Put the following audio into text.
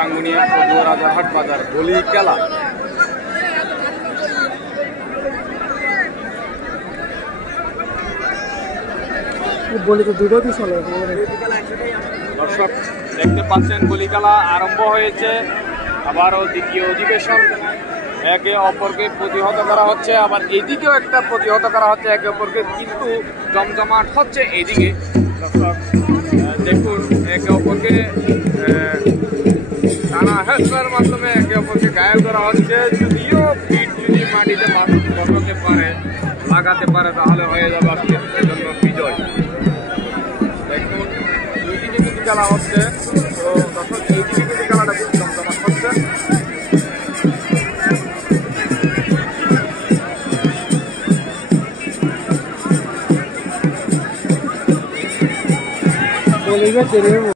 রাঙ্গুনিয়া পদুয়া রাজারহাট বাজার বলি খেলা। দর্শক দেখতে পাচ্ছেন বলি খেলা আরম্ভ হয়েছে, আবারও দ্বিতীয় অধিবেশন। একে অপরকে প্রতিহত করা হচ্ছে, আবার এদিকেও একটা প্রতিহত করা হচ্ছে একে অপরকে, কিন্তু জমজমাট হচ্ছে এইদিকে। দর্শক দেখুন একে অপরকে টানা হেঁচড়ার মাধ্যমে একে অপরকে ঘায়েল করা হচ্ছে। যদিও পিঠ যদি মাটিতে বসাতে পারে, লাগাতে পারে, তাহলে হয়ে যাবে আজকের জন্য বিজয়। দেখুন দুইদিকে কিন্তু খেলা হচ্ছে, তো দর্শক এইদিকে কিন্তু খেলাটা খুব জমজমাট হচ্ছে। बोलेगा तेरे